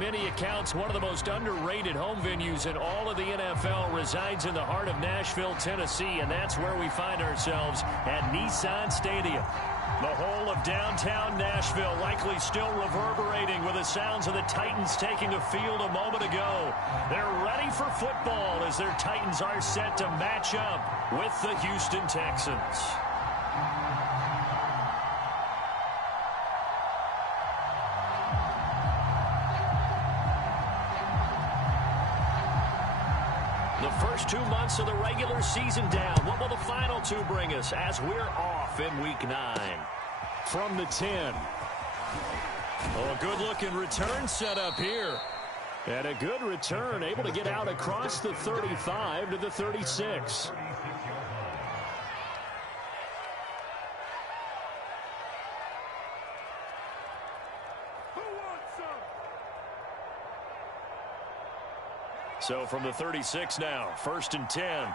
many accounts, one of the most underrated home venues in all of the NFL resides in the heart of Nashville, Tennessee, and that's where we find ourselves at Nissan Stadium. The whole of downtown Nashville likely still reverberating with the sounds of the Titans taking a field a moment ago. They're ready for football as their Titans are set to match up with the Houston Texans. The first 2 months of the regular season down. What will the final two bring us as we're off in Week 9? From the 10. Oh, a good-looking return set up here. And a good return, able to get out across the 35 to the 36. So from the 36 now, 1st and 10.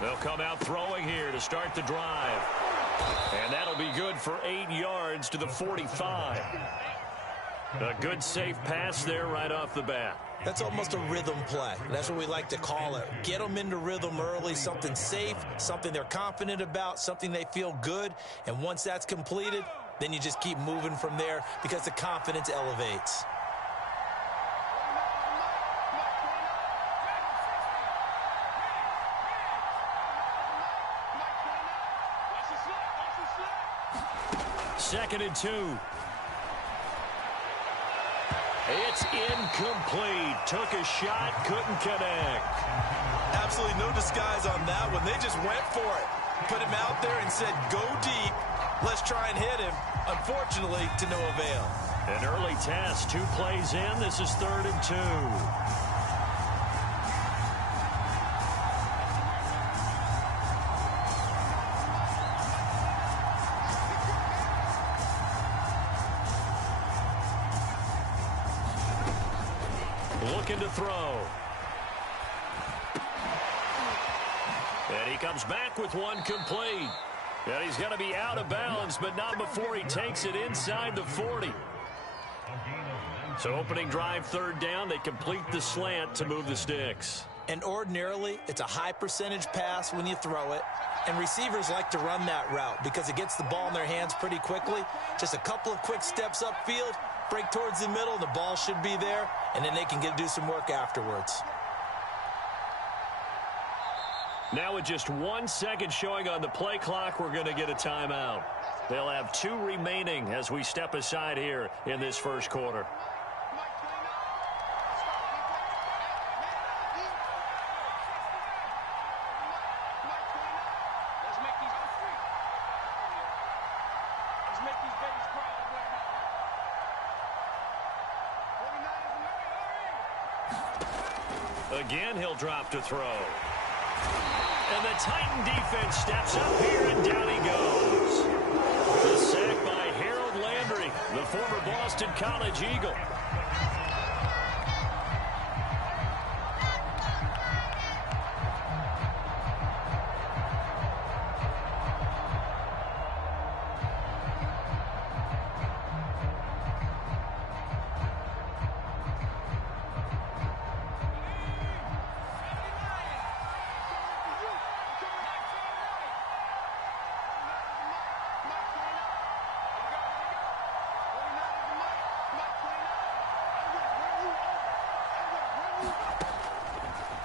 They'll come out throwing here to start the drive. And that'll be good for 8 yards to the 45. A good, safe pass there right off the bat. That's almost a rhythm play. That's what we like to call it. Get them into rhythm early, something safe, something they're confident about, something they feel good. And once that's completed, then you just keep moving from there because the confidence elevates. Second and 2. It's incomplete. Took a shot, couldn't connect. Absolutely no disguise on that one. They just went for it. Put him out there and said, go deep. Let's try and hit him. Unfortunately, to no avail. An early test. 2 plays in. This is 3rd and 2. Looking to throw. And he comes back with one complete. And he's going to be out of bounds, but not before he takes it inside the 40. So opening drive, 3rd down. They complete the slant to move the sticks. And ordinarily, it's a high percentage pass when you throw it. And receivers like to run that route because it gets the ball in their hands pretty quickly. Just a couple of quick steps upfield. Break towards the middle, the ball should be there, and then they can do some work afterwards. Now with just 1 second showing on the play clock, we're going to get a timeout. They'll have 2 remaining as we step aside here in this first quarter. Again, he'll drop to throw. And the Titan defense steps up here, and down he goes. The sack by Harold Landry, the former Boston College Eagle.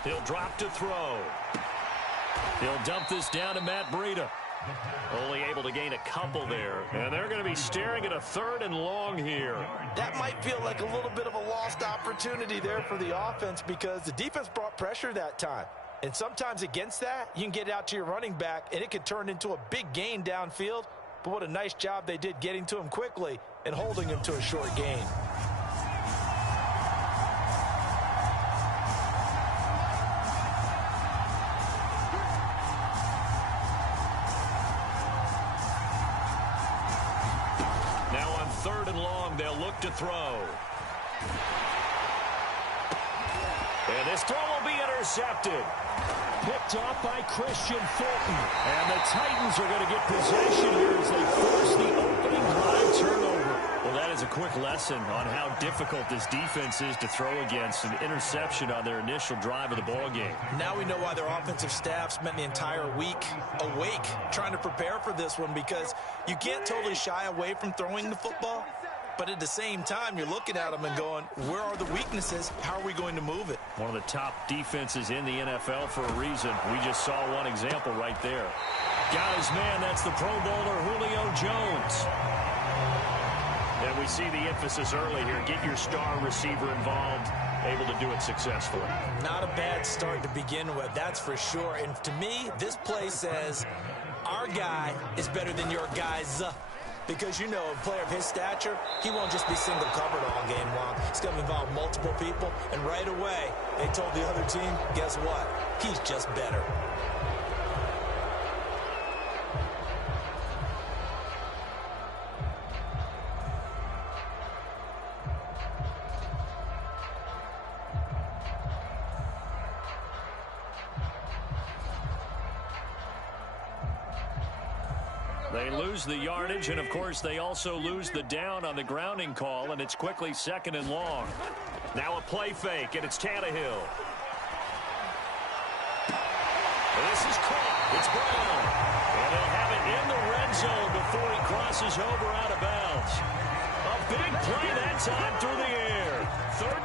He'll drop to throw. He'll dump this down to Matt Breida. Only able to gain a couple there. And they're going to be staring at a 3rd and long here. That might feel like a little bit of a lost opportunity there for the offense because the defense brought pressure that time. And sometimes against that, you can get out to your running back, and it could turn into a big gain downfield. But what a nice job they did getting to him quickly and holding him to a short gain. Now on 3rd and long, they'll look to throw. And this throw will be intercepted. Picked off by Christian Fulton. And the Titans are going to get possession here as they force the opening drive turnover. Well, that is a quick lesson on how difficult this defense is to throw against. An interception on their initial drive of the ball game. Now we know why their offensive staff spent the entire week awake trying to prepare for this one, because you can't totally shy away from throwing the football. But at the same time, you're looking at them and going, where are the weaknesses? How are we going to move it? One of the top defenses in the NFL for a reason. We just saw one example right there. Got his man. That's the Pro Bowler Julio Jones. And we see the emphasis early here. Get your star receiver involved. Able to do it successfully. Not a bad start to begin with, that's for sure. And to me, this play says our guy is better than your guys. Because, you know, a player of his stature, he won't just be single covered all game long. It's going to involve multiple people. And right away, they told the other team, guess what? He's just better. They lose the yardage, and of course they also lose the down on the grounding call, and it's quickly 2nd and long. Now a play fake, and it's Tannehill. This is caught. It's Brown. And they'll have it in the red zone before he crosses over out of bounds. A big play that time through the air. Third.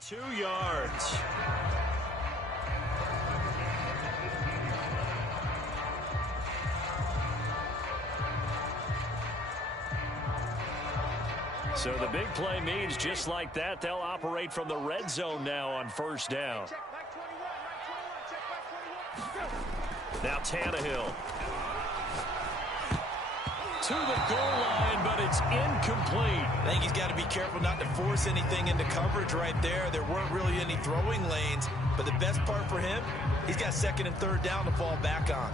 Two yards. So the big play means just like that, they'll operate from the red zone now on 1st down. Now Tannehill. To the goal line, but it's incomplete. I think he's got to be careful not to force anything into coverage right there. There weren't really any throwing lanes, but the best part for him, he's got 2nd and 3rd down to fall back on.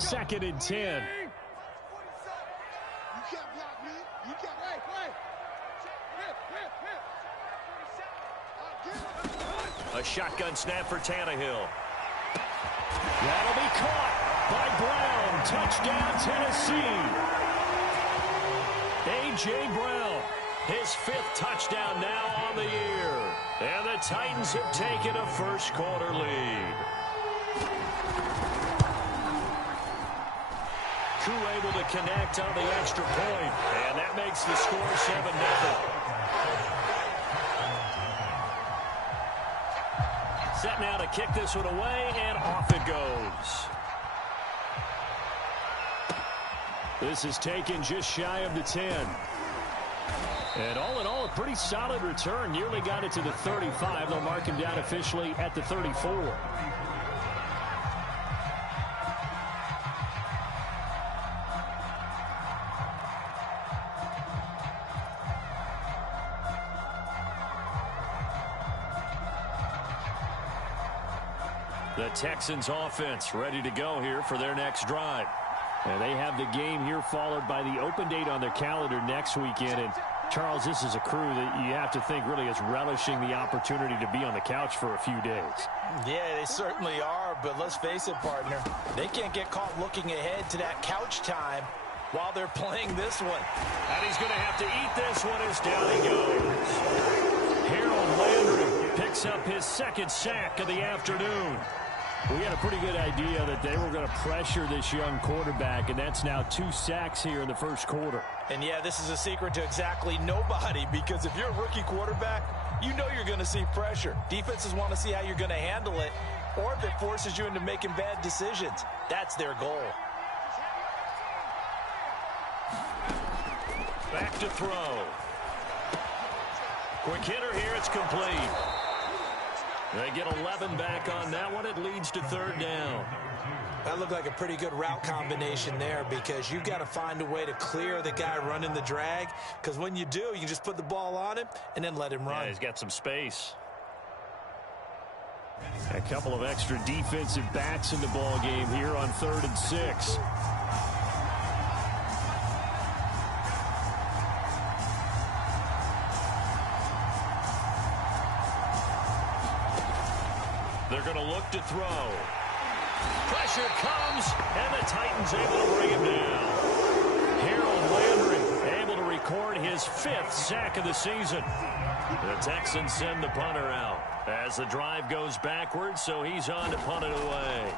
Second and 10. A shotgun snap for Tannehill. That'll be caught by Brown. Touchdown, Tennessee. A.J. Brown, His 5th touchdown now on the year. And the Titans have taken a first-quarter lead. Koo able to connect on the extra point. And that makes the score 7-0. Set now to kick this one away, and off it goes. This is taken just shy of the 10. And all in all, a pretty solid return. Nearly got it to the 35. They'll mark him down officially at the 34. The Texans offense ready to go here for their next drive. And they have the game here followed by the open date on their calendar next weekend. And Charles, this is a crew that you have to think really is relishing the opportunity to be on the couch for a few days. Yeah, they certainly are, but let's face it, partner. They can't get caught looking ahead to that couch time while they're playing this one. And he's going to have to eat this one as down he goes. Harold Landry picks up his second sack of the afternoon. We had a pretty good idea that they were going to pressure this young quarterback, and that's now 2 sacks here in the first quarter. And, yeah, this is a secret to exactly nobody, because if you're a rookie quarterback, you know you're going to see pressure. Defenses want to see how you're going to handle it, or if it forces you into making bad decisions. That's their goal. Back to throw. Quick hitter here. It's complete. They get 11 back on that one. It leads to third down. That looked like a pretty good route combination there, because you've got to find a way to clear the guy running the drag, because when you do, you just put the ball on him and then let him run. Yeah, he's got some space. A couple of extra defensive backs in the ball game here on 3rd and 6. They're going to look to throw. Pressure comes, and the Titans able to bring him down. Harold Landry able to record his 5th sack of the season. The Texans send the punter out as the drive goes backwards, so he's on to punt it away.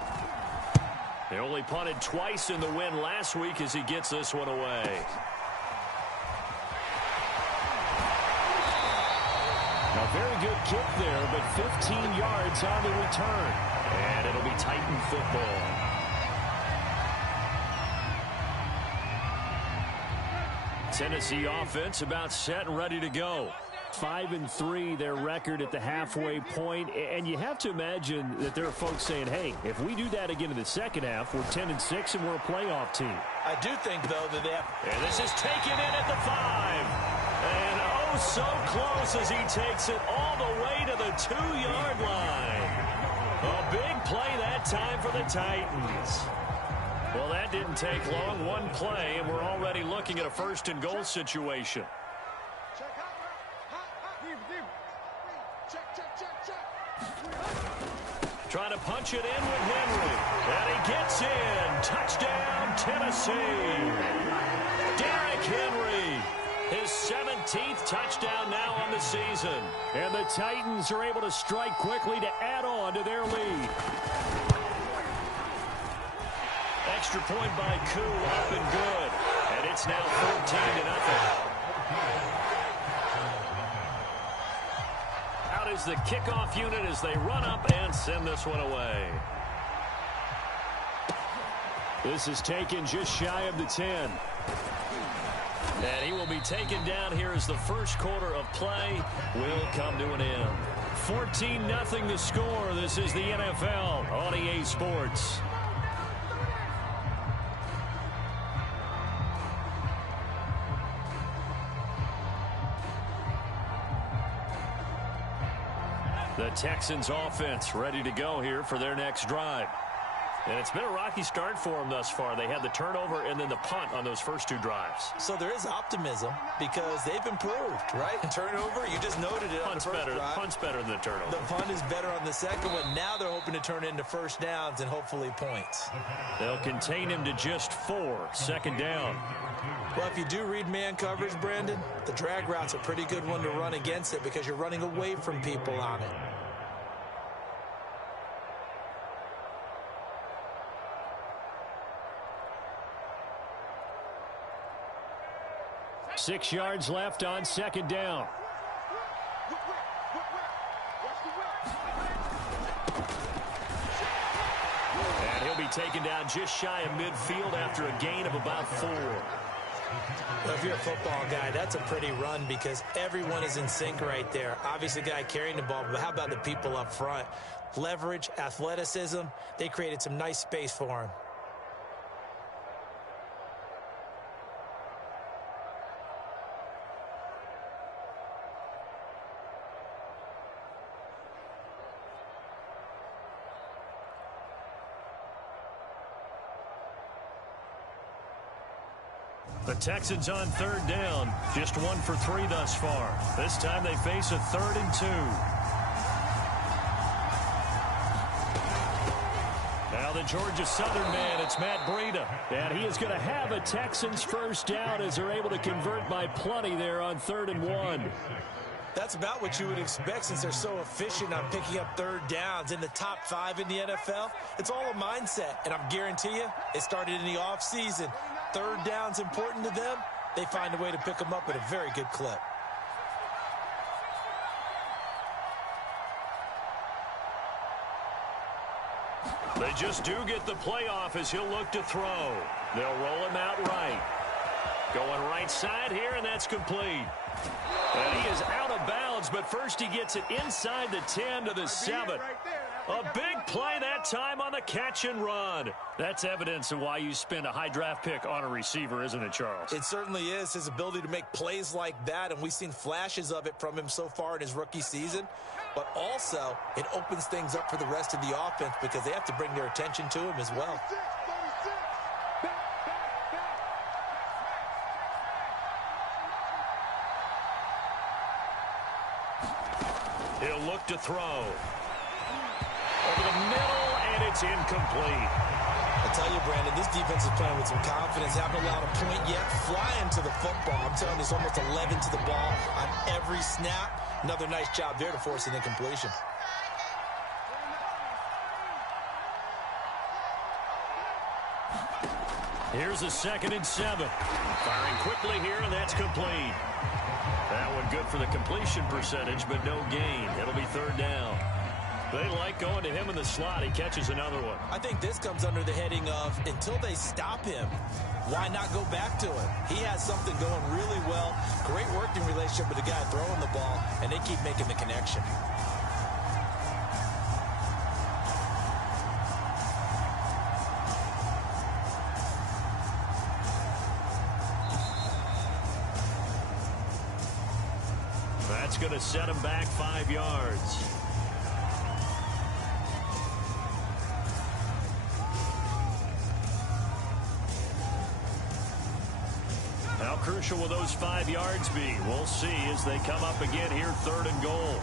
He only punted twice in the win last week as he gets this one away. A very good kick there, but 15 yards on the return. And it'll be Titan football. Tennessee offense about set and ready to go. 5-3 their record at the halfway point, and you have to imagine that there are folks saying, hey, if we do that again in the second half, we're 10-6 and we're a playoff team. I do think, though, that they have... And this is taken in at the 5. And oh, so close as he takes it all the way to the 2-yard line. A big play that time for the Titans. Well, that didn't take long. One play, and we're already looking at a 1st and goal situation. Trying to punch it in with Henry. And he gets in. Touchdown, Tennessee. Derrick Henry. His 17th touchdown now on the season. And the Titans are able to strike quickly to add on to their lead. Extra point by Koo, up and good. And it's now 14-0. Out is the kickoff unit as they run up and send this one away. This is taken just shy of the 10. And he will be taken down here as the first quarter of play will come to an end. 14-0 the score. This is the NFL on EA Sports. The Texans offense ready to go here for their next drive. And it's been a rocky start for them thus far. They had the turnover and then the punt on those first 2 drives. So there is optimism because they've improved, right? Turnover, you just noted it on the first drive. Punt's better than the turnover. The punt is better on the second one. Now they're hoping to turn it into first downs and hopefully points. They'll contain him to just 4, 2nd down. Well, if you do read man coverage, Brandon, the drag route's a pretty good one to run against it because you're running away from people on it. 6 yards left on 2nd down. And he'll be taken down just shy of midfield after a gain of about 4. Well, if you're a football guy, that's a pretty run because everyone is in sync right there. Obviously, the guy carrying the ball, but how about the people up front? Leverage, athleticism, they created some nice space for him. The Texans on third down. Just 1 for 3 thus far. This time they face a 3rd and 2. Now the Georgia Southern man, it's Matt Breida. And he is going to have a Texans first down as they're able to convert by plenty there on 3rd and 1. That's about what you would expect since they're so efficient on picking up third downs in the top 5 in the NFL. It's all a mindset, and I'm guarantee you it started in the offseason. Third down's important to them. They find a way to pick them up at a very good clip. They just do get the playoff as he'll look to throw. They'll roll him out right. Going right side here, and that's complete. And he is out of bounds, but first he gets it inside the 10 to the 7. A big play that time on the catch and run. That's evidence of why you spend a high draft pick on a receiver, isn't it, Charles? It certainly is. His ability to make plays like that, and we've seen flashes of it from him so far in his rookie season. But also, it opens things up for the rest of the offense because they have to bring their attention to him as well. He'll look to throw. Over the middle, and it's incomplete. I tell you, Brandon, this defense is playing with some confidence. Haven't allowed a point yet. Flying to the football. I'm telling you, it's almost 11 to the ball on every snap. Another nice job there to force an incompletion. Here's a 2nd and 7. Firing quickly here, and that's complete. That one good for the completion percentage, but no gain. It'll be 3rd down. They like going to him in the slot. He catches another one. I think this comes under the heading of until they stop him, why not go back to him? He has something going really well. Great working relationship with the guy throwing the ball, and they keep making the connection. That's going to set him back 5 yards. How crucial will those 5 yards be? We'll see as they come up again here, 3rd and goal.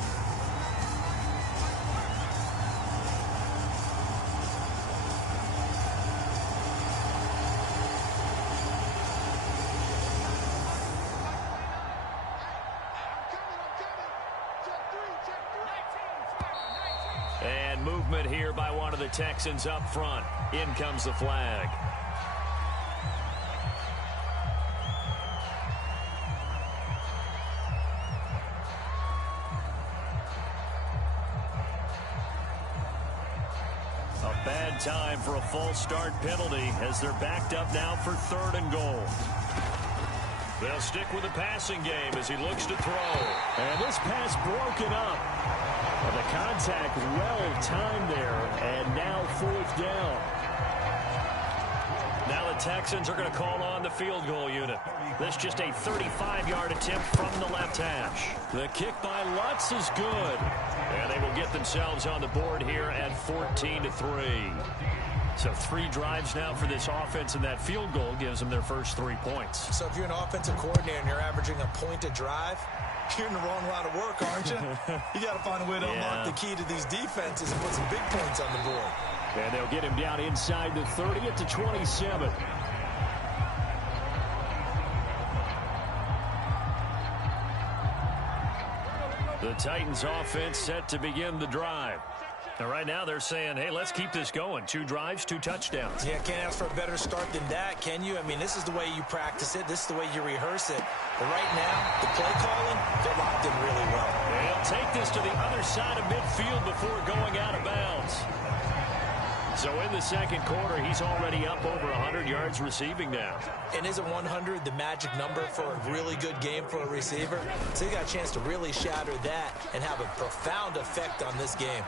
And movement here by one of the Texans up front. In comes the flag. A bad time for a false start penalty as they're backed up now for 3rd and goal. They'll stick with the passing game as he looks to throw. And this pass broken up. And the contact well timed there, and now 4th down. Now the Texans are going to call on the field goal unit. This just a 35-yard attempt from the left hash. The kick by Lutz is good. And they will get themselves on the board here at 14-3. So 3 drives now for this offense, and that field goal gives them their first 3 points. So if you're an offensive coordinator and you're averaging a point a drive, you're in the wrong line of work, aren't you? You got to find a way to unlock the key to these defenses and put some big points on the board. And they'll get him down inside the 30 at the 27. The Titans offense set to begin the drive. And right now they're saying, hey, let's keep this going. 2 drives, 2 touchdowns. Yeah, can't ask for a better start than that, can you? I mean, this is the way you practice it. This is the way you rehearse it. But right now, the play calling, they're locked in really well. They'll take this to the other side of midfield before going out of bounds. So in the 2nd quarter, he's already up over 100 yards receiving now. And isn't 100 the magic number for a really good game for a receiver? So you got a chance to really shatter that and have a profound effect on this game.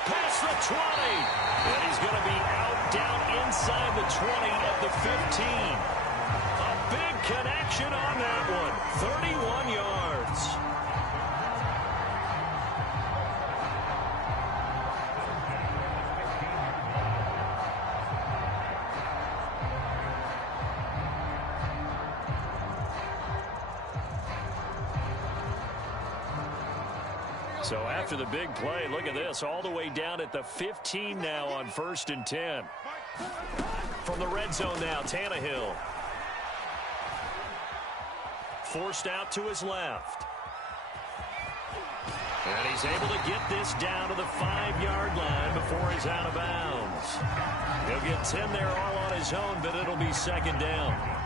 Past the 20. And he's going to be out down inside the 20 at the 15. A big connection on that one. 31 yards. So after the big play, look at this, all the way down at the 15 now on 1st and 10. From the red zone now, Tannehill. Forced out to his left. And he's able to get this down to the 5-yard line before he's out of bounds. He'll get 10 there all on his own, but it'll be 2nd down.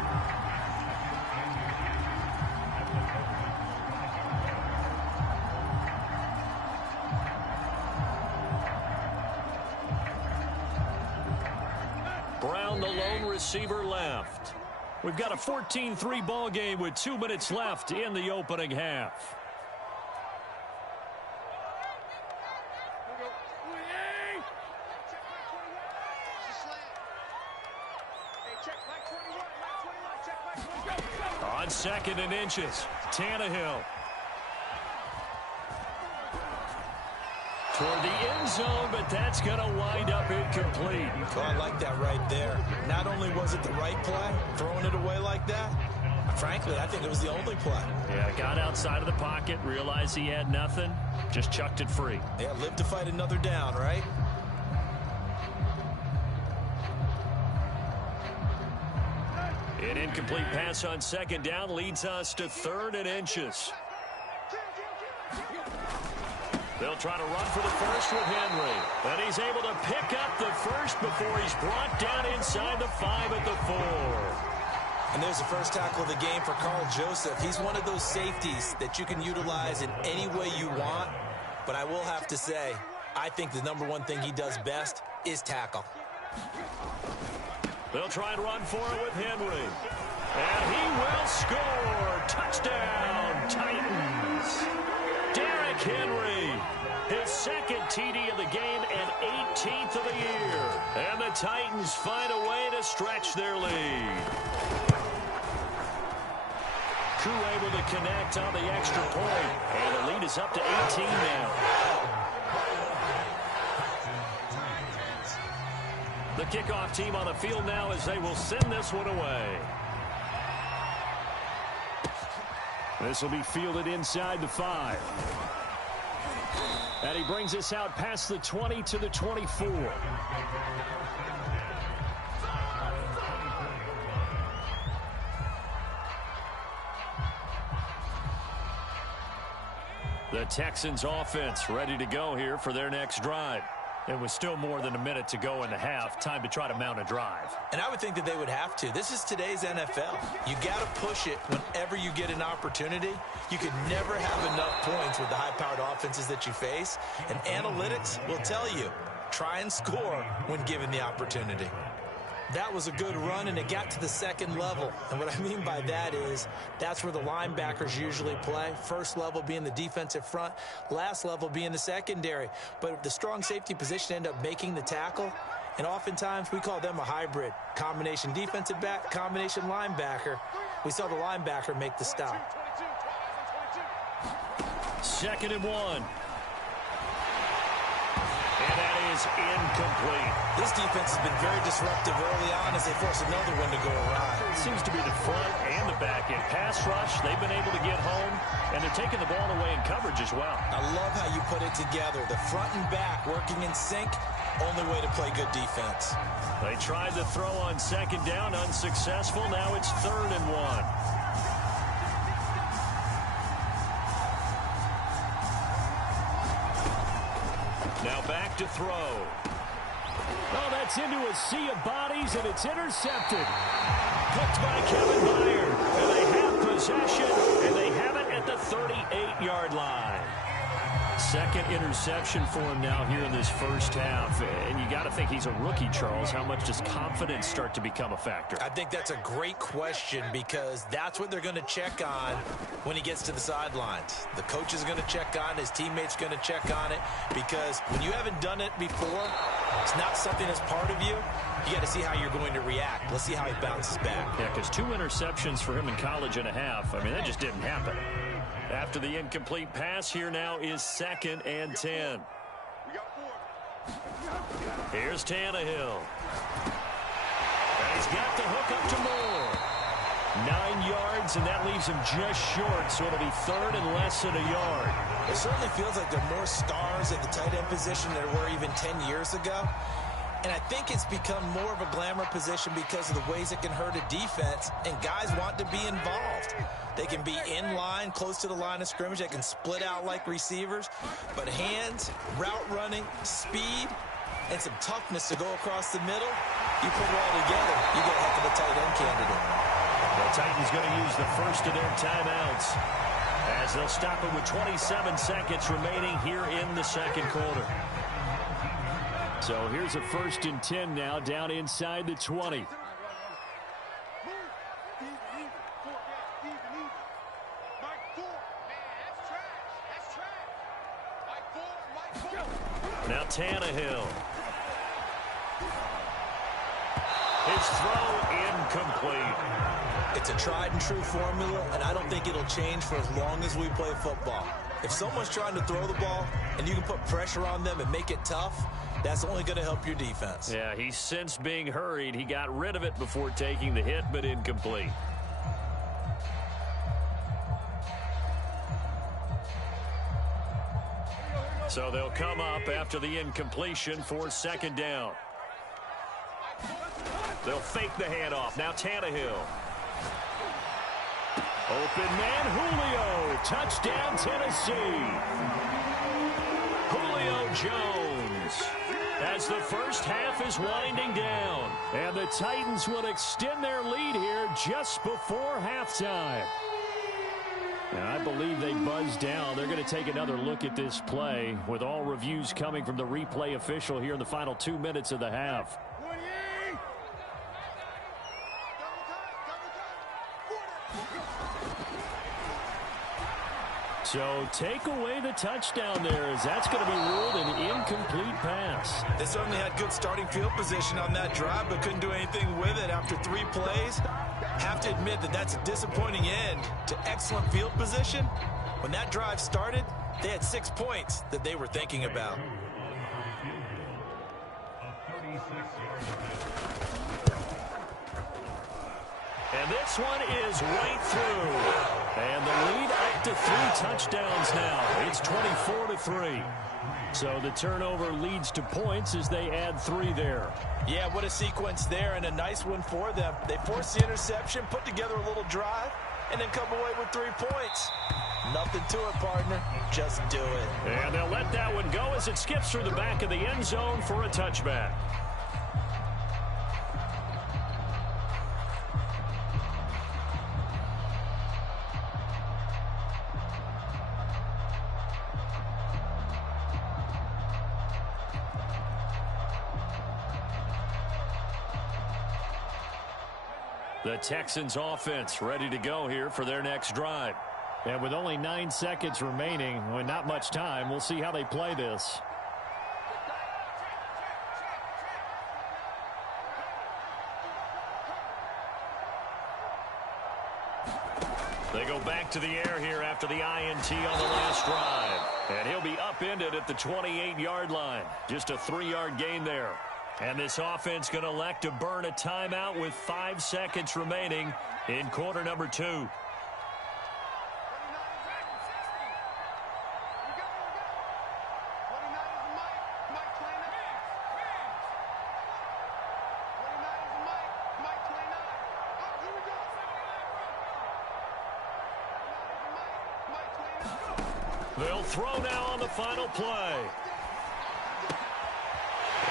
Brown, the lone receiver, left. We've got a 14-3 ball game with 2 minutes left in the opening half. On 2nd and inches, Tannehill. Toward the end zone, but that's going to wind up incomplete. Oh, I like that right there. Not only was it the right play, throwing it away like that, frankly, I think it was the only play. Yeah, got outside of the pocket, realized he had nothing, just chucked it free. Yeah, live to fight another down, right? An incomplete pass on 2nd down leads us to 3rd and inches. They'll try to run for the first with Henry. And he's able to pick up the first before he's brought down inside the 5 at the 4. And there's the first tackle of the game for Carl Joseph. He's one of those safeties that you can utilize in any way you want. But I will have to say, I think the #1 thing he does best is tackle. They'll try and run for it with Henry. And he will score. Touchdown, Titans. Derrick Henry, his 2nd TD of the game and 18th of the year. And the Titans find a way to stretch their lead. Crew able to connect on the extra point. And the lead is up to 18 now. The kickoff team on the field now as they will send this one away. This will be fielded inside the 5. And he brings us out past the 20 to the 24. The Texans offense ready to go here for their next drive. It was still more than a minute to go in the half. Time to try to mount a drive. And I would think that they would have to. This is today's NFL. You got to push it whenever you get an opportunity. You could never have enough points with the high-powered offenses that you face. And analytics will tell you, try and score when given the opportunity. That was a good run, and it got to the 2nd level. And what I mean by that is that's where the linebackers usually play. First level being the defensive front, last level being the secondary. But the strong safety position ended up making the tackle, and oftentimes we call them a hybrid. Combination defensive back, combination linebacker. We saw the linebacker make the stop. 2nd and 1. And that is incomplete. This defense has been very disruptive early on as they force another one to go awry. It seems to be the front and the back end. Pass rush, they've been able to get home, and they're taking the ball away in coverage as well. I love how you put it together. The front and back working in sync, only way to play good defense. They tried to throw on 2nd down, unsuccessful. Now it's 3rd and 1. Now back to throw. Oh, that's into a sea of bodies, and it's intercepted. Picked by Kevin Byard. And they have possession, and they have it at the 38-yard line. 2nd interception for him now here in this first half. And you got to think he's a rookie, Charles. How much does confidence start to become a factor? I think that's a great question because that's what they're going to check on when he gets to the sidelines. The coach is going to check on it. His teammates going to check on it because when you haven't done it before, it's not something that's part of you. You got to see how you're going to react. Let's see how he bounces back. Yeah, because 2 interceptions for him in college and a half. I mean, that just didn't happen. After the incomplete pass, here now is 2nd and 10. Here's Tannehill. And he's got the hook up to Moore. 9 yards, and that leaves him just short, so it'll be third and less than a yard. It certainly feels like there are more stars at the tight end position than there were even 10 years ago. And I think it's become more of a glamour position because of the ways it can hurt a defense, and guys want to be involved. They can be in line, close to the line of scrimmage. They can split out like receivers. But hands, route running, speed, and some toughness to go across the middle, you put it all together, you get a heck of a tight end candidate. The Titans going to use the first of their timeouts as they'll stop it with 27 seconds remaining here in the second quarter. So here's a 1st and 10 now, down inside the 20. Now Tannehill. His throw incomplete. It's a tried and true formula, and I don't think it'll change for as long as we play football. If someone's trying to throw the ball and you can put pressure on them and make it tough, that's only going to help your defense. Yeah, he's since being hurried. He got rid of it before taking the hit, but incomplete. So they'll come up after the incompletion for 2nd down. They'll fake the handoff. Now Tannehill. Open man, Julio. Touchdown, Tennessee. Julio Jones. As the first half is winding down. And the Titans will extend their lead here just before halftime. And I believe they buzzed down. They're going to take another look at this play with all reviews coming from the replay official here in the final 2 minutes of the half. So take away the touchdown there, as that's going to be ruled an incomplete pass. They certainly had good starting field position on that drive, but couldn't do anything with it after 3 plays. Have to admit that that's a disappointing end to excellent field position. When that drive started, they had 6 points that they were thinking about. And this one is right through. And the lead up to 3 touchdowns now. It's 24-3. So the turnover leads to points as they add 3 there. Yeah, what a sequence there, and a nice one for them. They forced the interception, put together a little drive, and then come away with 3 points. Nothing to it, partner. Just do it. And they'll let that one go as it skips through the back of the end zone for a touchback. The Texans offense ready to go here for their next drive. And with only 9 seconds remaining, with not much time, we'll see how they play this. They go back to the air here after the INT on the last drive. And he'll be upended at the 28-yard line. Just a 3-yard gain there. And this offense going to elect to burn a timeout with 5 seconds remaining in quarter number 2. They'll throw now on the final play.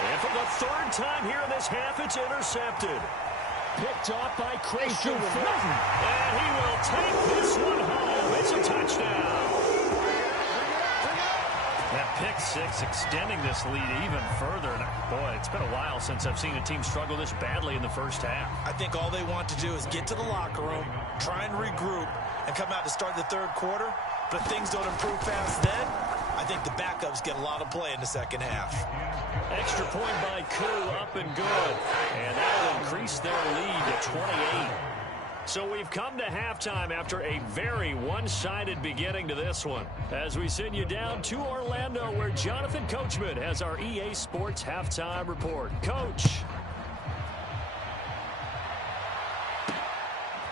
And for the 3rd time here in this half, it's intercepted. Picked off by Christian Fulton. And he will take this one home. It's a touchdown. That pick 6 extending this lead even further. And boy, it's been a while since I've seen a team struggle this badly in the first half. I think all they want to do is get to the locker room, try and regroup, and come out to start the 3rd quarter. But if things don't improve fast then, I think the backups get a lot of play in the second half. Extra point by Koo, up and good. And that'll increase their lead to 28. So we've come to halftime after a very one-sided beginning to this one. As we send you down to Orlando, where Jonathan Coachman has our EA Sports Halftime Report. Coach.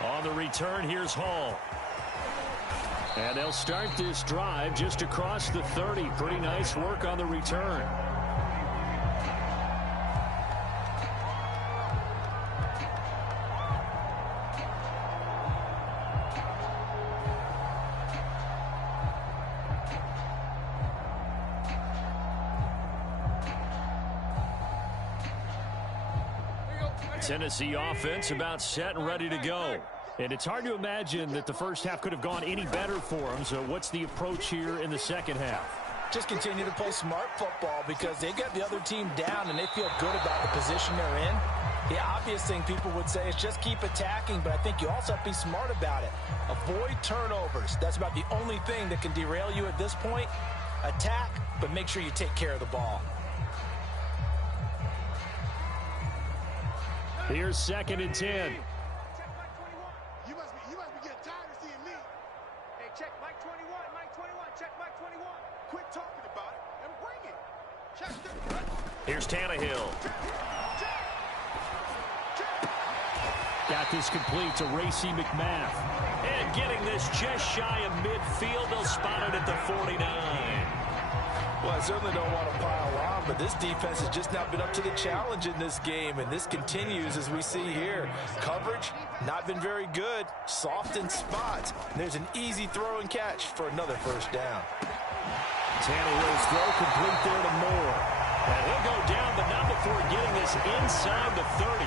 On On the return, here's Hall. And they'll start this drive just across the 30. Pretty nice work on the return. Tennessee offense about set and ready to go. And it's hard to imagine that the first half could have gone any better for them. So what's the approach here in the second half? Just continue to play smart football because they got the other team down and they feel good about the position they're in. The obvious thing people would say is just keep attacking, but I think you also have to be smart about it. Avoid turnovers. That's about the only thing that can derail you at this point. Attack, but make sure you take care of the ball. Here's 2nd and 10. You must be getting tired of seeing me. Hey, check Mike 21, Mike 21, check Mike 21. Quit talking about it and bring it. Check. Here's Tannehill. Got this complete to Racy McMath. And getting this just shy of midfield. They'll spot it at the 49. Well, I certainly don't want to pile on, but this defense has just not been up to the challenge in this game, and this continues as we see here. Coverage, not been very good. Soft in spots. There's an easy throw and catch for another first down. Tannehill's throw complete there to Moore. And he'll go down, but not before getting this inside the 30.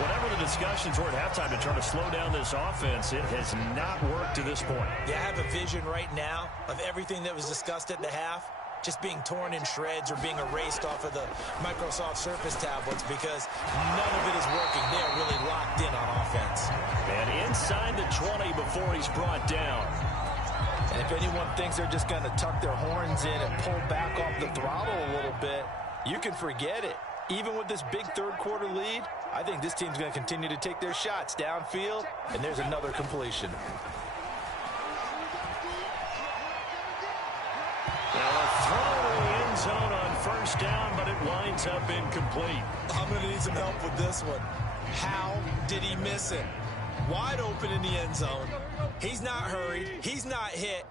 Whatever the discussions were at halftime to try to slow down this offense, it has not worked to this point. Yeah, I have a vision right now of everything that was discussed at the half just being torn in shreds or being erased off of the Microsoft Surface tablets because none of it is working. They are really locked in on offense. And inside the 20 before he's brought down. And if anyone thinks they're just going to tuck their horns in and pull back off the throttle a little bit, you can forget it. Even with this big third-quarter lead, I think this team's going to continue to take their shots downfield, and there's another completion. Now a throw in the end zone on first down, but it winds up incomplete. I'm going to need some help with this one. How did he miss it? Wide open in the end zone. He's not hurried. He's not hit.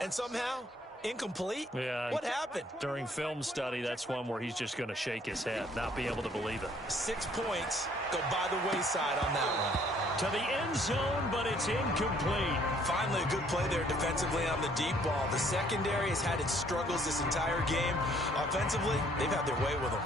And somehow, incomplete? Yeah. What happened? During film study, that's one where he's just going to shake his head, not be able to believe it. 6 points go by the wayside on that one. To the end zone, but it's incomplete. Finally, a good play there defensively on the deep ball. The secondary has had its struggles this entire game. Offensively, they've had their way with them.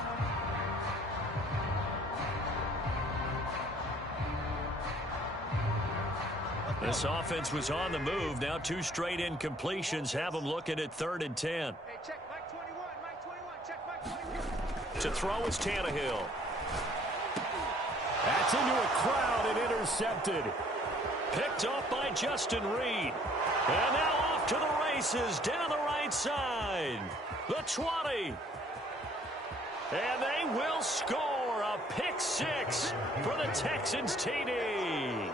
This offense was on the move. Now 2 straight incompletions have them looking at 3rd and 10. Hey, check Mike 21, Mike 21, check Mike 21. To throw is Tannehill. That's into a crowd and intercepted. Picked off by Justin Reed. And now off to the races down the right side. The 20. And they will score a pick 6 for the Texans TD.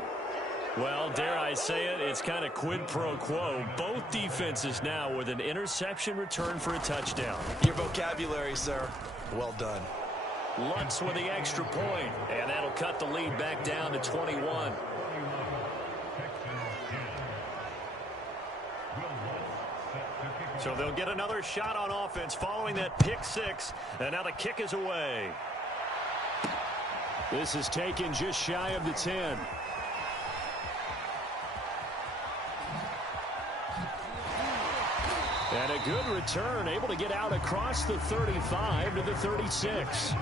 Well, dare I say it, it's kind of quid pro quo. Both defenses now with an interception return for a touchdown. Your vocabulary, sir. Well done. Lutz with the extra point, and that'll cut the lead back down to 21. So they'll get another shot on offense following that pick 6, and now the kick is away. This is taken just shy of the 10. And a good return, able to get out across the 35 to the 36.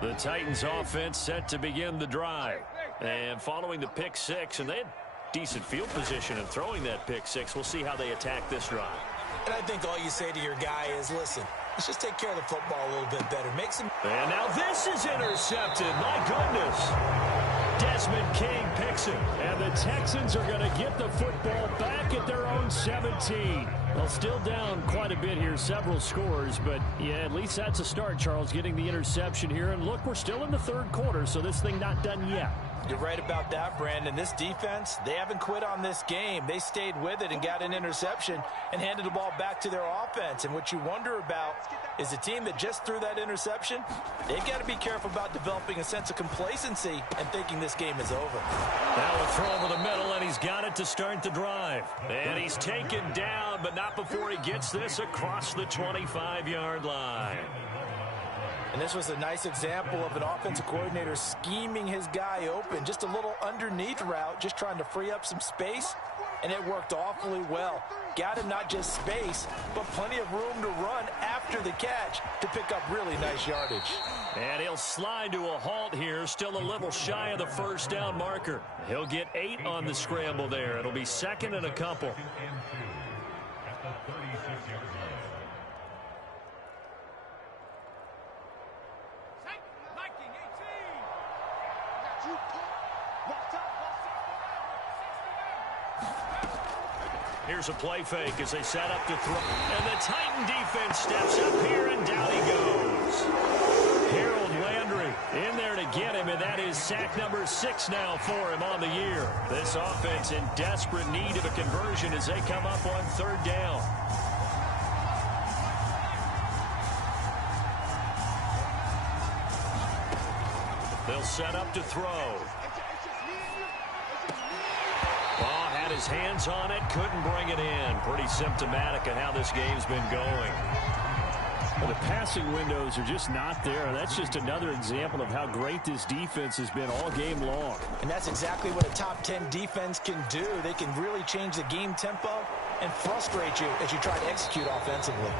The Titans offense set to begin the drive. And following the pick 6, and they had decent field position in throwing that pick 6. We'll see how they attack this drive. And I think all you say to your guy is, listen, let's just take care of the football a little bit better. Make some... And now this is intercepted. My goodness. Desmond King picks it. And the Texans are going to get the football back at their own 17. Well, still down quite a bit here, several scores, but yeah, at least that's a start, Charles, getting the interception here. And look, we're still in the third quarter, so this thing not done yet. You're right about that, Brandon. This defense, they haven't quit on this game. They stayed with it and got an interception and handed the ball back to their offense. And what you wonder about is the team that just threw that interception, they've got to be careful about developing a sense of complacency and thinking this game is over. Now a throw over the middle, and he's got it to start the drive. And he's taken down, but not before he gets this across the 25-yard line. And this was a nice example of an offensive coordinator scheming his guy open. Just a little underneath route, just trying to free up some space, and it worked awfully well. Got him not just space, but plenty of room to run after the catch to pick up really nice yardage. And he'll slide to a halt here, still a little shy of the first down marker. He'll get 8 on the scramble there. It'll be second and a couple. Here's a play fake as they set up to throw. And the Titan defense steps up here, and down he goes. Harold Landry in there to get him, and that is sack number 6 now for him on the year. This offense in desperate need of a conversion as they come up on third down. They'll set up to throw. Had his hands on it, couldn't bring it in. Pretty symptomatic of how this game's been going. Well, the passing windows are just not there. That's just another example of how great this defense has been all game long. And that's exactly what a top 10 defense can do. They can really change the game tempo and frustrate you as you try to execute offensively.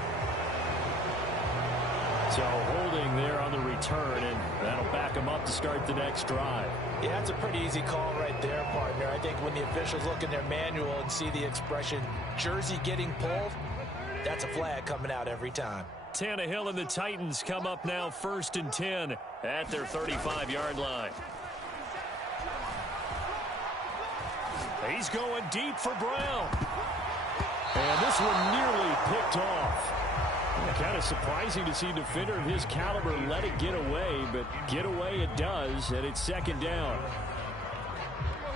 So holding there on the return, and that'll back them up to start the next drive. Yeah, that's a pretty easy call right there, partner. I think when the officials look in their manual and see the expression, jersey getting pulled, that's a flag coming out every time. Tannehill and the Titans come up now 1st and 10 at their 35-yard line. He's going deep for Brown. And this one nearly picked off. Kind of surprising to see a defender of his caliber let it get away, but get away it does, and it's second down.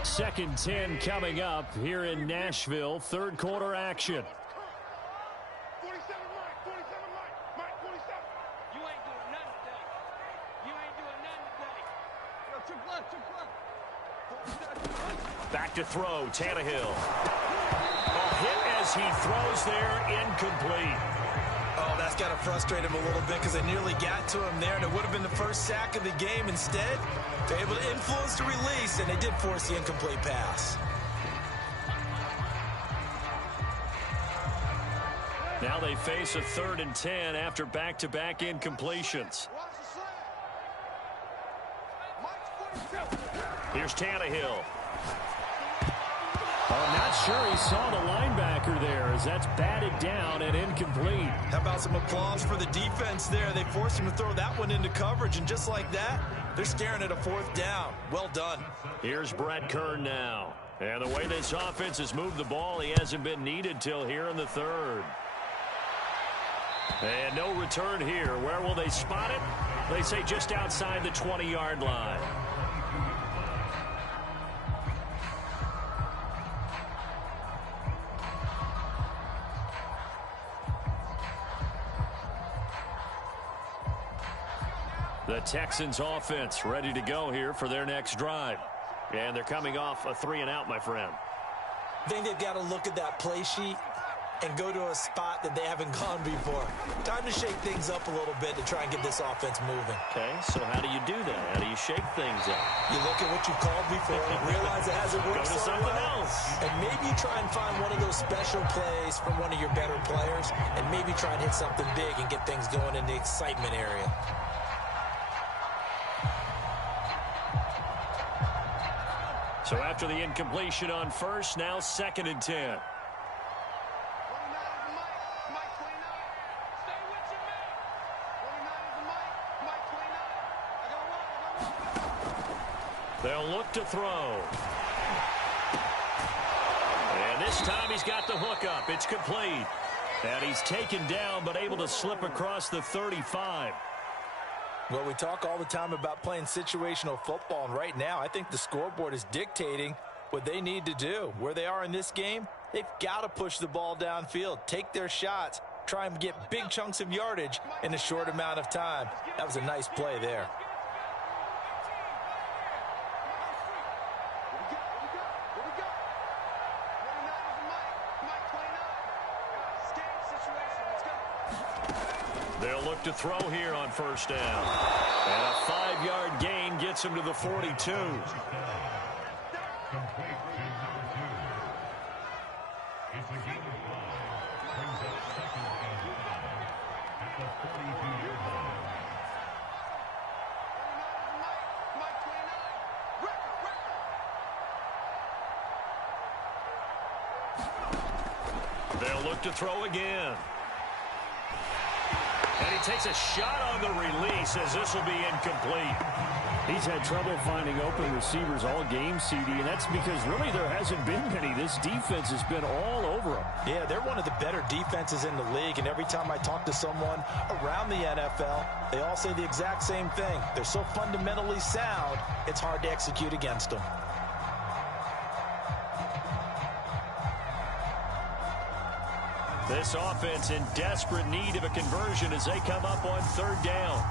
2nd 10 coming up here in Nashville. Third quarter action. 47 Mike, 47. You ain't doing nothing today. You ain't doing nothing today. Yo, trick. Back to throw, Tannehill. A hit as he throws there, incomplete. Oh, that's got to frustrate him a little bit because they nearly got to him there, and it would have been the first sack of the game. Instead, they're able to influence the release, and they did force the incomplete pass. Now they face a 3rd and 10 after back-to-back incompletions. Here's Tannehill. I'm not sure he saw the linebacker there as that's batted down and incomplete. How about some applause for the defense there? They forced him to throw that one into coverage, and just like that, they're staring at a 4th down. Well done. Here's Brett Kern now. And the way this offense has moved the ball, he hasn't been needed till here in the 3rd. And no return here. Where will they spot it? They say just outside the 20-yard line. The Texans offense ready to go here for their next drive. And they're coming off a 3-and-out, my friend. I think they've got to look at that play sheet and go to a spot that they haven't gone before. Time to shake things up a little bit to try and get this offense moving. Okay, so how do you do that? How do you shake things up? You look at what you called before, realize it hasn't worked Go to so something well, else. and maybe you try and find one of those special plays from one of your better players, and maybe try and hit something big and get things going in the excitement area. So after the incompletion on first, now 2nd and 10. They'll look to throw. And this time he's got the hook up. It's complete. And he's taken down but able to slip across the 35. Well, we talk all the time about playing situational football, and right now I think the scoreboard is dictating what they need to do. Where they are in this game, they've got to push the ball downfield, take their shots, try and get big chunks of yardage in a short amount of time. That was a nice play there. They'll look to throw here on first down. And a 5-yard gain gets him to the 42. They'll look to throw again. And he takes a shot on the release as this will be incomplete. He's had trouble finding open receivers all game, CD, and that's because really there hasn't been many. This defense has been all over him. Yeah, they're one of the better defenses in the league, and every time I talk to someone around the NFL, they all say the exact same thing. They're so fundamentally sound, it's hard to execute against them. This offense in desperate need of a conversion as they come up on third down.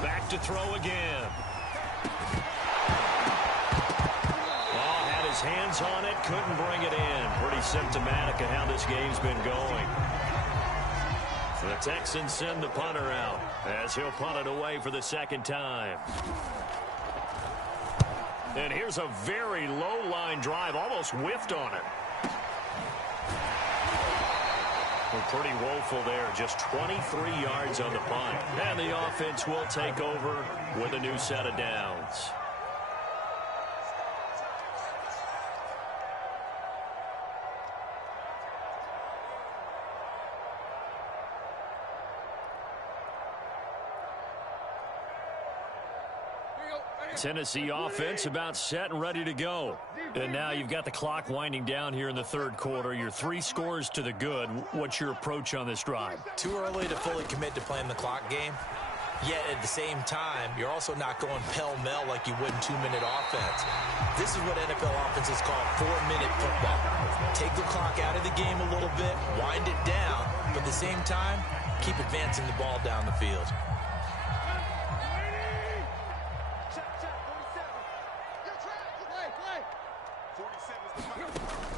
Back to throw again. Oh, had his hands on it, couldn't bring it in. Pretty symptomatic of how this game's been going. The Texans send the punter out as he'll punt it away for the second time. And here's a very low line drive, almost whiffed on it. Well, pretty woeful there, just 23 yards on the punt. And the offense will take over with a new set of downs. Tennessee offense about set and ready to go. And now you've got the clock winding down here in the third quarter. You're 3 scores to the good. What's your approach on this drive? Too early to fully commit to playing the clock game. Yet at the same time, you're also not going pell-mell like you would in 2-minute offense. This is what NFL offenses call 4-minute football. Take the clock out of the game a little bit, wind it down, but at the same time, keep advancing the ball down the field.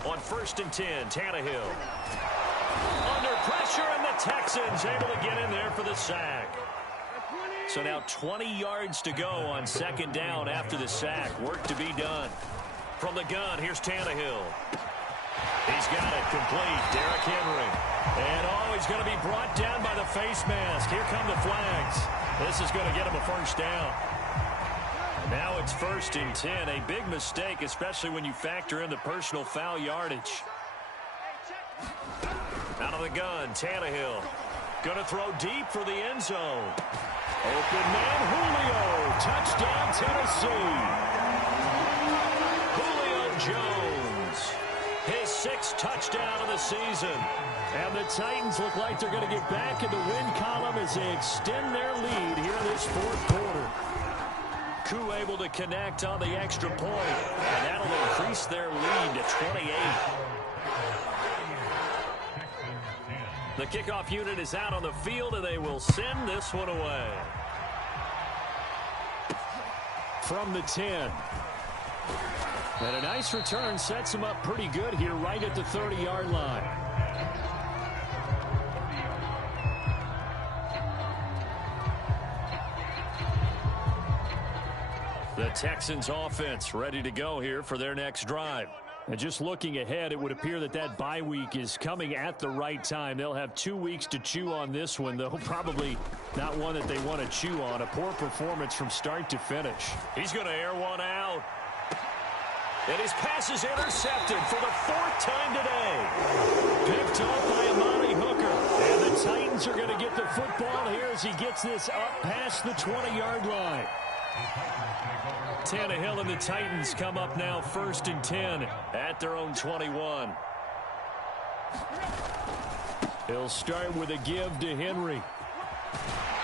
On 1st and 10, Tannehill. Under pressure, and the Texans able to get in there for the sack. So now 20 yards to go on second down after the sack. Work to be done. From the gun, here's Tannehill. He's got it complete. Derrick Henry. And he's going to be brought down by the face mask. Here come the flags. This is going to get him a first down. Now it's 1st and 10. A big mistake, especially when you factor in the personal foul yardage. Out of the gun, Tannehill. Going to throw deep for the end zone. Open man, Julio. Touchdown, Tennessee. Julio Jones. His 6th touchdown of the season. And the Titans look like they're going to get back in the win column as they extend their lead here in this 4th quarter. Koo able to connect on the extra point, and that'll increase their lead to 28. The kickoff unit is out on the field, and they will send this one away. From the 10. And a nice return sets him up pretty good here right at the 30-yard line. The Texans offense ready to go here for their next drive. And just looking ahead, it would appear that that bye week is coming at the right time. They'll have 2 weeks to chew on this one, though probably not one that they want to chew on. A poor performance from start to finish. He's going to air one out. And his pass is intercepted for the 4th time today. Picked off by Amani Hooker. And the Titans are going to get the football here as he gets this up past the 20-yard line. Tannehill and the Titans come up now 1st and 10 at their own 21. He'll start with a give to Henry.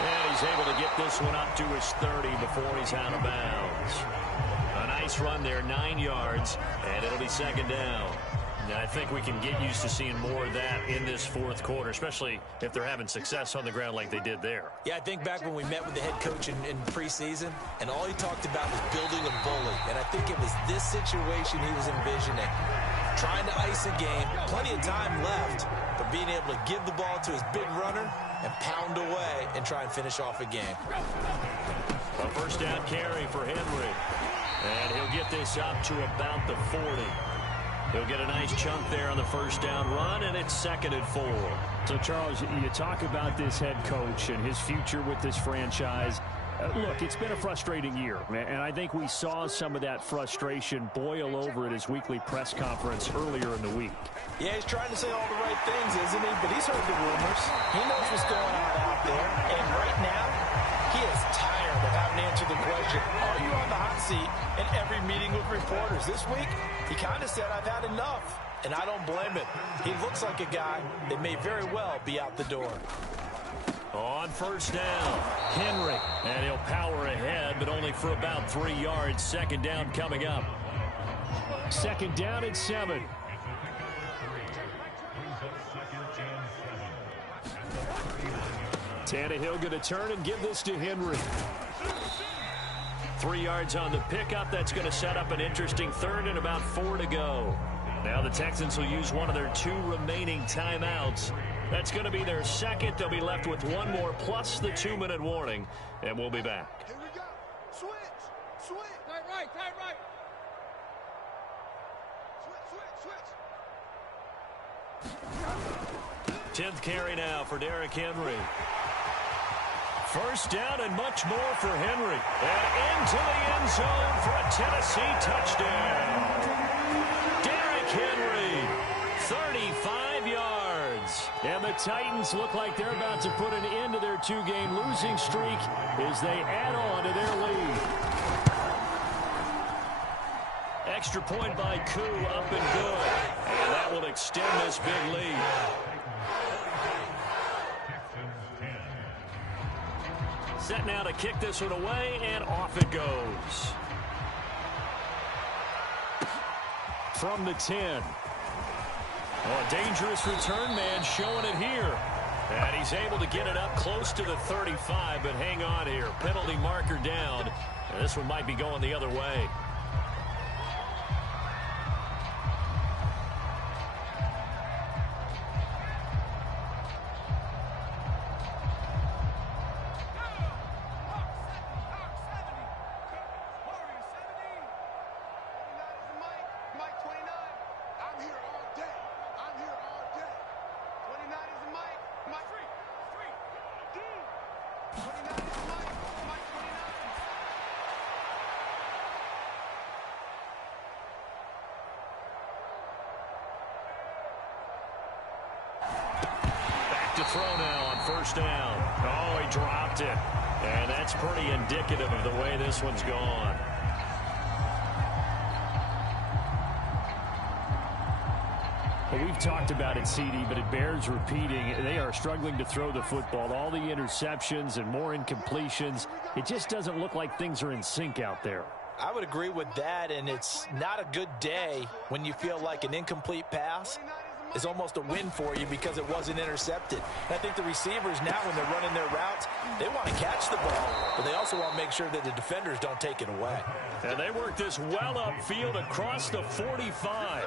And he's able to get this one up to his 30 before he's out of bounds. A nice run there, 9 yards, and it'll be 2nd down. Now, I think we can get used to seeing more of that in this 4th quarter, especially if they're having success on the ground like they did there. Yeah, I think back when we met with the head coach in preseason, and all he talked about was building a bully. And I think it was this situation he was envisioning. Trying to ice a game, plenty of time left, but being able to give the ball to his big runner and pound away and try and finish off a game. A 1st down carry for Henry. And he'll get this up to about the 40. He'll get a nice chunk there on the 1st down run, and it's 2nd and 4. So, Charles, you talk about this head coach and his future with this franchise. Look, it's been a frustrating year, and I think we saw some of that frustration boil over at his weekly press conference earlier in the week. Yeah, he's trying to say all the right things, isn't he? But he's heard the rumors. He knows what's going on out there. And right now, he is tired of having to answer the question, are you on the hot seat in every meeting with reporters? This week, he kind of said, I've had enough. And I don't blame him. He looks like a guy that may very well be out the door. On 1st down, Henry. And he'll power ahead, but only for about 3 yards. 2nd down coming up. 2nd down and 7. Tannehill going to turn and give this to Henry. 3 yards on the pickup. That's going to set up an interesting 3rd and about 4 to go. Now the Texans will use one of their 2 remaining timeouts. That's going to be their 2nd. They'll be left with 1 more plus the 2-minute warning, and we'll be back. Here we go. Switch. Tight right. Switch. 10th carry now for Derrick Henry. 1st down and much more for Henry. And into the end zone for a Tennessee touchdown. Derrick Henry, 35 yards. And the Titans look like they're about to put an end to their 2-game losing streak as they add on to their lead. Extra point by Koo, up and good. And that will extend this big lead. Set now to kick this one away, and off it goes. From the 10. Oh, a dangerous return man showing it here. And he's able to get it up close to the 35, but hang on here. Penalty marker down. And this one might be going the other way. To throw now on 1st down. Oh, he dropped it. And that's pretty indicative of the way this one's gone. Well, we've talked about it, CD, but it bears repeating. They are struggling to throw the football. All the interceptions and more incompletions. It just doesn't look like things are in sync out there. I would agree with that, and it's not a good day when you feel like an incomplete pass is almost a win for you because it wasn't intercepted. And I think the receivers now, when they're running their routes, they want to catch the ball, but they also want to make sure that the defenders don't take it away. And they work this well upfield across the 45.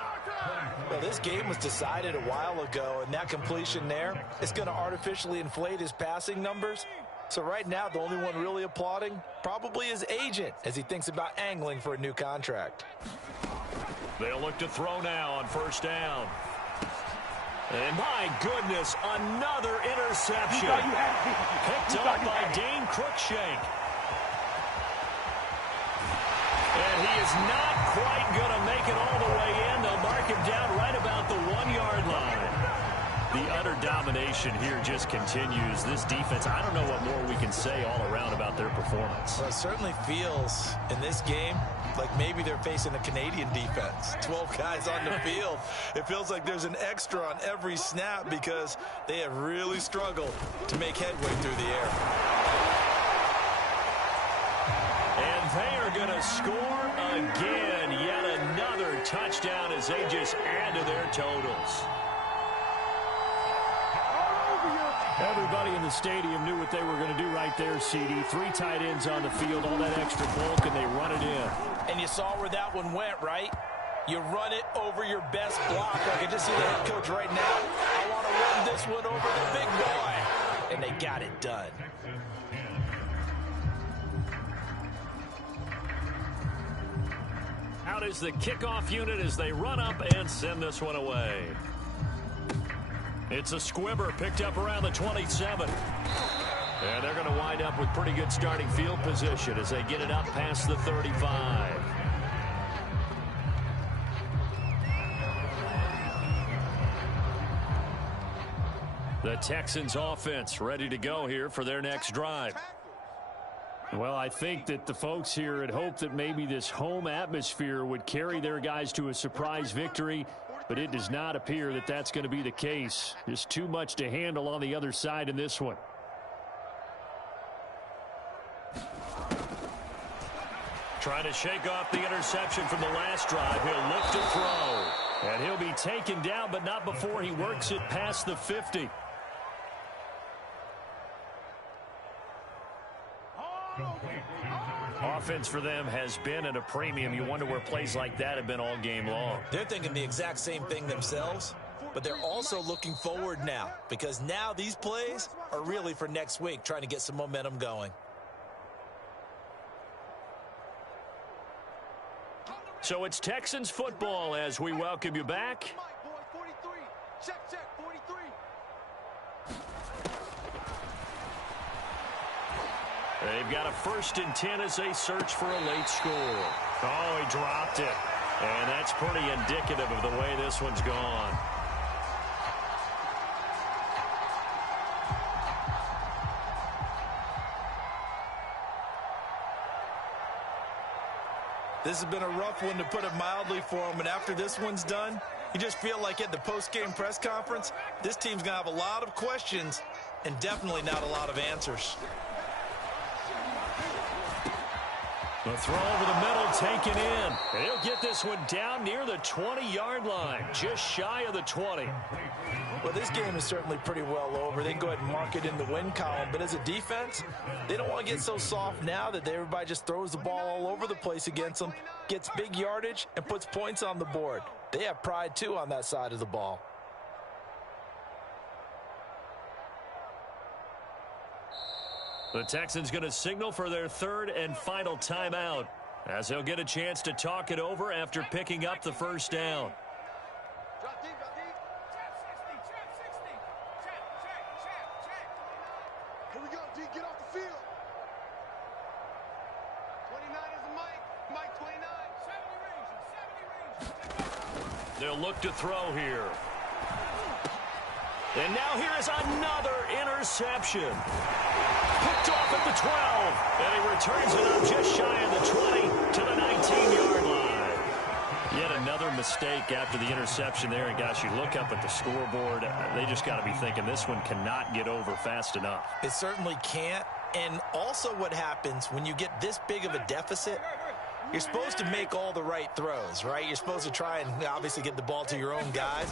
Well, this game was decided a while ago, and that completion there is going to artificially inflate his passing numbers. So right now, the only one really applauding probably his agent as he thinks about angling for a new contract. They'll look to throw now on 1st down. And my goodness, another interception. Picked up by Dane Cruikshank. And he is not quite going to make it all the way in. They'll mark him down right about the 1-yard line. The utter domination here just continues. This defense, I don't know what more we can say all around about their performance. Well, it certainly feels in this game like maybe they're facing a Canadian defense. 12 guys on the field. It feels like there's an extra on every snap because they have really struggled to make headway through the air. And they are going to score again. Yet another touchdown as they just add to their totals. Everybody in the stadium knew what they were going to do right there, CD. 3 tight ends on the field, all that extra bulk, and they run it in. And you saw where that one went, right? You run it over your best block. I can just see the head coach right now. I want to run this one over the big boy. And they got it done. Out is the kickoff unit as they run up and send this one away. It's a squibber picked up around the 27. And they're going to wind up with pretty good starting field position as they get it up past the 35. The Texans offense ready to go here for their next drive. Well, I think that the folks here had hoped that maybe this home atmosphere would carry their guys to a surprise victory, but it does not appear that that's going to be the case. Just too much to handle on the other side in this one. Trying to shake off the interception from the last drive. He'll look to throw. And he'll be taken down, but not before he works it past the 50. Offense for them has been at a premium. You wonder where plays like that have been all game long. They're thinking the exact same thing themselves, but they're also looking forward now because now these plays are really for next week, trying to get some momentum going. So it's Texans football as we welcome you back. They've got a 1st and 10 as they search for a late score. Oh, he dropped it. And that's pretty indicative of the way this one's gone. This has been a rough one, to put it mildly, for him. And after this one's done, you just feel like at the post-game press conference, this team's going to have a lot of questions and definitely not a lot of answers. The throw over the middle, taken in. And he'll get this one down near the 20-yard line, just shy of the 20. Well, this game is certainly pretty well over. They can go ahead and mark it in the win column. But as a defense, they don't want to get so soft now that everybody just throws the ball all over the place against them, gets big yardage, and puts points on the board. They have pride, too, on that side of the ball. The Texans going to signal for their 3rd and final timeout as they'll get a chance to talk it over after picking up the first down. Here we go, D, get off the field. 29 is the Mike 29. 70 range. They'll look to throw here. And now here is another interception. Picked off at the 12. And he returns it up just shy of the 20 to the 19-yard line. Yet another mistake after the interception there. And, gosh, you look up at the scoreboard. They just got to be thinking this one cannot get over fast enough. It certainly can't. And also what happens when you get this big of a deficit, you're supposed to make all the right throws, right? You're supposed to try and obviously get the ball to your own guys.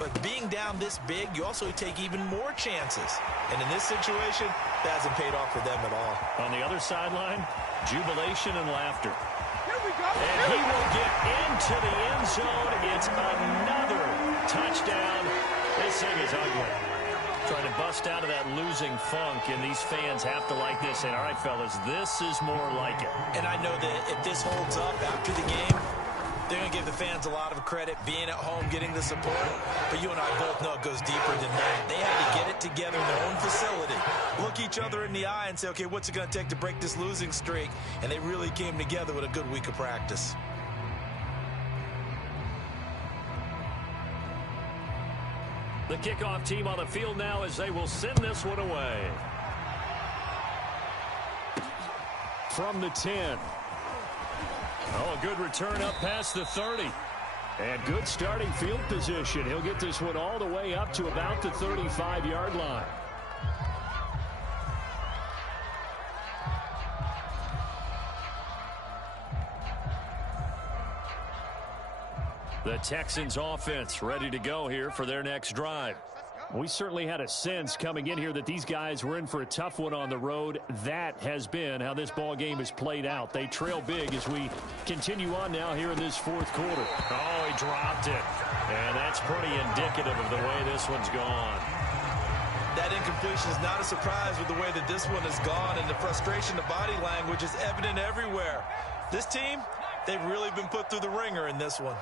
But being down this big, you also take even more chances. And in this situation, that hasn't paid off for them at all. On the other sideline, jubilation and laughter. Here we go. And he will get into the end zone. It's another touchdown. This thing is ugly. Trying to bust out of that losing funk, and these fans have to like this. And all right, fellas, this is more like it. And I know that if this holds up after the game, they're going to give the fans a lot of credit, being at home, getting the support. But you and I both know it goes deeper than that. They had to get it together in their own facility, look each other in the eye and say, okay, what's it going to take to break this losing streak? And they really came together with a good week of practice. The kickoff team on the field now as they will send this one away. From the 10. Oh, a good return up past the 30. And good starting field position. He'll get this one all the way up to about the 35-yard line. The Texans offense ready to go here for their next drive. We certainly had a sense coming in here that these guys were in for a tough one on the road. That has been how this ball game has played out. They trail big as we continue on now here in this fourth quarter. Oh, he dropped it. And that's pretty indicative of the way this one's gone. That incompletion is not a surprise with the way that this one has gone, and the frustration, the body language is evident everywhere. This team, they've really been put through the ringer in this one.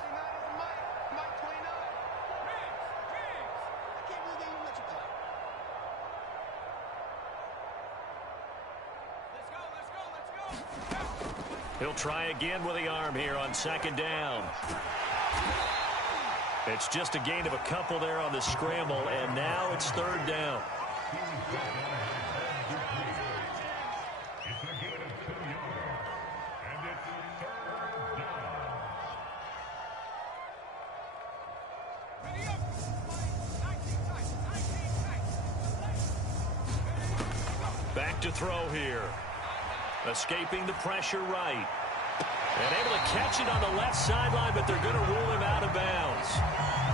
He'll try again with the arm here on second down. It's just a gain of a couple there on the scramble, and now it's third down. Back to throw here. Escaping the pressure right. And able to catch it on the left sideline, but they're going to rule him out of bounds.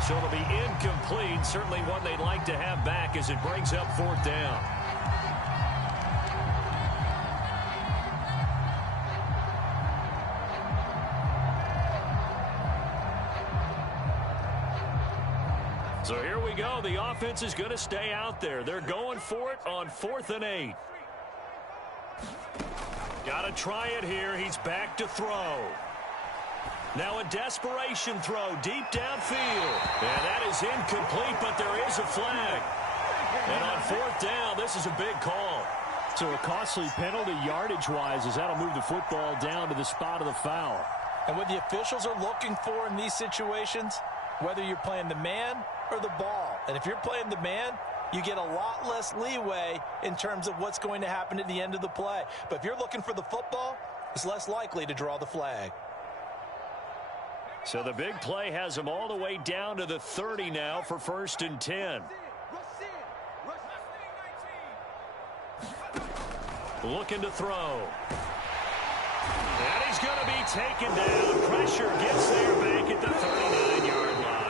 So it'll be incomplete. Certainly one they'd like to have back as it brings up fourth down. So here we go. The offense is going to stay out there. They're going for it on 4th and 8. Got to try it here. He's back to throw. Now a desperation throw deep downfield. And that is incomplete, but there is a flag. And on 4th down, this is a big call. So a costly penalty yardage-wise as that'll move the football down to the spot of the foul. And what the officials are looking for in these situations, whether you're playing the man or the ball. And if you're playing the man, you get a lot less leeway in terms of what's going to happen at the end of the play. But if you're looking for the football, it's less likely to draw the flag. So the big play has them all the way down to the 30 now for 1st and 10. Looking to throw. And he's going to be taken down. Pressure gets there back at the 39-yard line.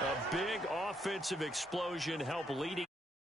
A big offensive explosion helped leading